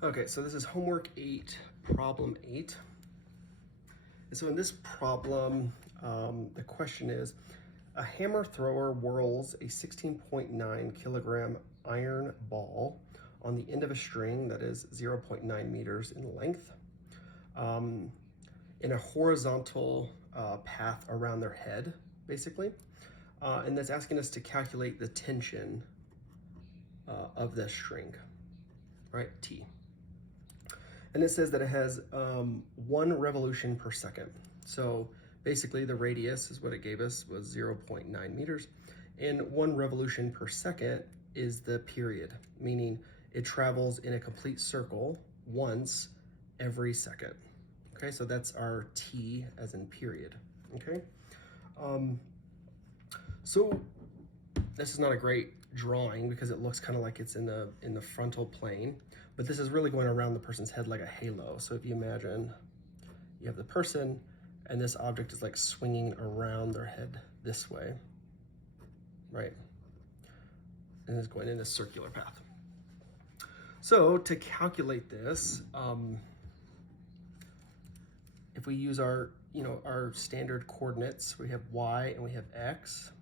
Okay, so this is homework 8, problem 8. And so in this problem, the question is, a hammer thrower whirls a 16.9 kilogram iron ball on the end of a string that is 0.9 meters in length in a horizontal path around their head, basically. And that's asking us to calculate the tension of this string, right, T. And it says that it has 1 revolution per second. So basically the radius is what it gave us, was 0.9 meters. And 1 revolution per second is the period, meaning it travels in a complete circle once every second. Okay, so that's our T as in period, okay? So this is not a great drawing because it looks kind of like it's in the frontal plane, but this is really going around the person's head like a halo. So if you imagine you have the person and this object is like swinging around their head this way, right? And it's going in a circular path. So to calculate this, if we use our standard coordinates, we have y and we have x,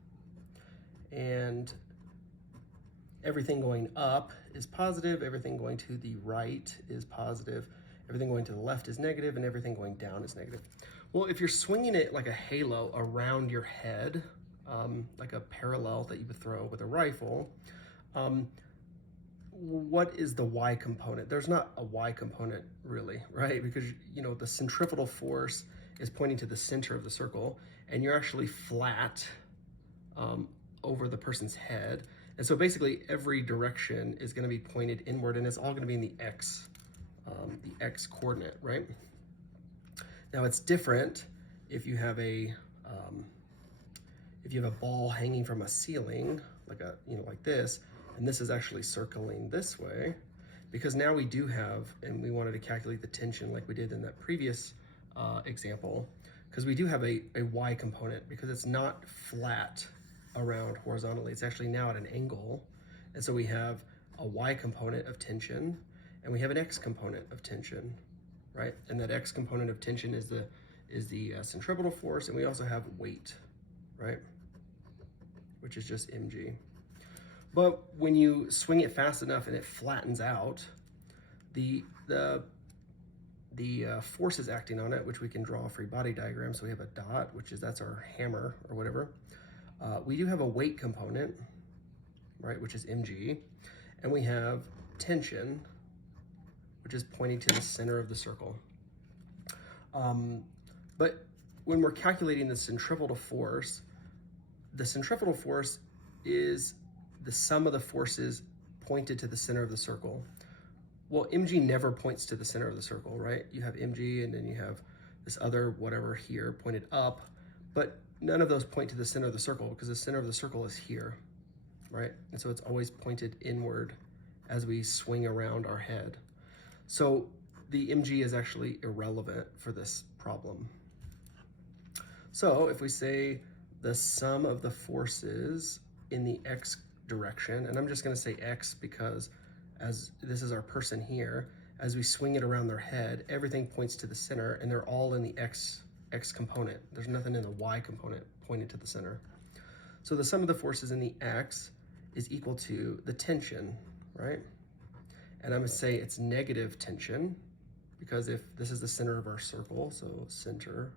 and everything going up is positive, everything going to the right is positive, everything going to the left is negative, and everything going down is negative. Well, if you're swinging it like a halo around your head, like a parallel that you would throw with a rifle, what is the y component? There's not a y component really, right? Because the centrifugal force is pointing to the center of the circle, and you're actually flat over the person's head. And so basically every direction is going to be pointed inward, and it's all going to be in the x coordinate, right? Now it's different if you have a ball hanging from a ceiling, like like this, and this is actually circling this way, because now we do have, and we wanted to calculate the tension like we did in that previous example, because we do have a y component, because it's not flat around horizontally, it's actually now at an angle. And so we have a y component of tension and we have an x component of tension, right? And that x component of tension is the centripetal force, and we also have weight, right? Which is just mg. But when you swing it fast enough and it flattens out, the forces acting on it, which we can draw a free body diagram. So we have a dot, that's our hammer or whatever. We do have a weight component, right, which is mg, and we have tension, which is pointing to the center of the circle. But when we're calculating the centripetal force is the sum of the forces pointed to the center of the circle. Well, mg never points to the center of the circle, right? You have mg and then you have this other whatever here pointed up, but none of those point to the center of the circle because the center of the circle is here, right? And so it's always pointed inward as we swing around our head. So the mg is actually irrelevant for this problem. So if we say the sum of the forces in the x direction, and I'm just going to say x because as this is our person here, as we swing it around their head, everything points to the center, and they're all in the x component. There's nothing in the y component pointed to the center. So the sum of the forces in the x is equal to the tension, right? And I'm going to say it's negative tension, because if this is the center of our circle, so center,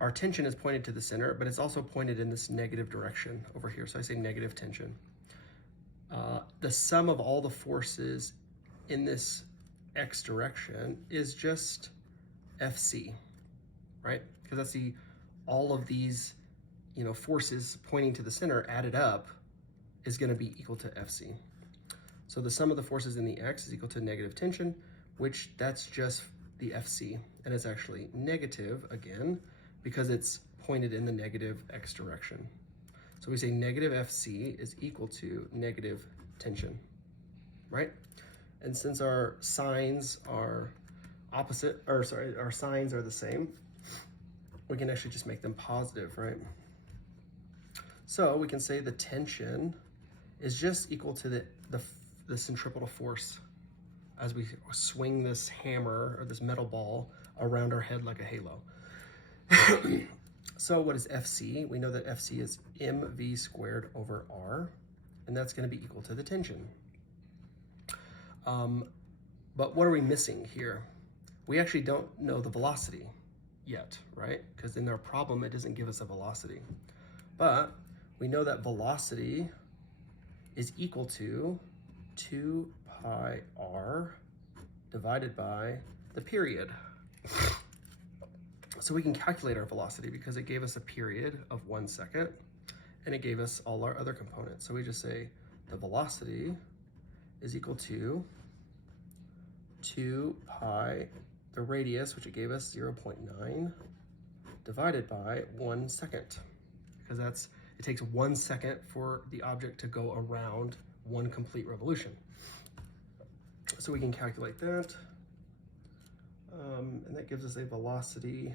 our tension is pointed to the center, but it's also pointed in this negative direction over here. So I say negative tension. The sum of all the forces in this x direction is just Fc, right? Because that's all of these, forces pointing to the center added up is going to be equal to Fc. So the sum of the forces in the x is equal to negative tension, which that's just the Fc, and it's actually negative again because it's pointed in the negative x direction. So we say negative Fc is equal to negative tension, right? And since our signs are opposite, or sorry, our signs are the same, we can actually just make them positive, right? So we can say the tension is just equal to the centripetal force as we swing this hammer or this metal ball around our head like a halo. So what is Fc? We know that Fc is mv squared over r, and that's going to be equal to the tension. But what are we missing here? We actually don't know the velocity yet, right? Because in our problem, it doesn't give us a velocity. But we know that velocity is equal to 2 pi r divided by the period. So we can calculate our velocity because it gave us a period of 1 second and it gave us all our other components. So we just say the velocity is equal to 2 pi, the radius, which it gave us 0.9, divided by 1 second, because it takes 1 second for the object to go around one complete revolution. So we can calculate that, and that gives us a velocity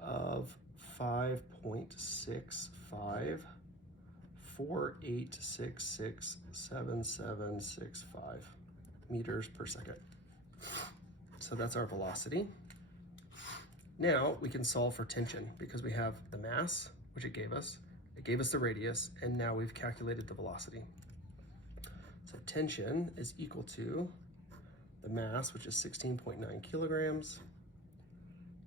of 5.6548667765 meters per second. So that's our velocity. Now we can solve for tension because we have the mass, which it gave us the radius, and now we've calculated the velocity. So tension is equal to the mass, which is 16.9 kilograms,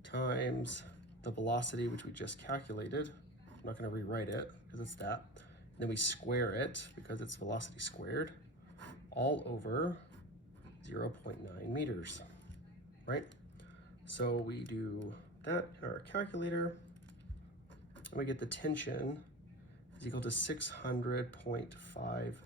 times the velocity, which we just calculated. I'm not going to rewrite it because it's that. And then we square it because it's velocity squared, all over 0.9 meters, right? So we do that in our calculator, and we get the tension is equal to 600.5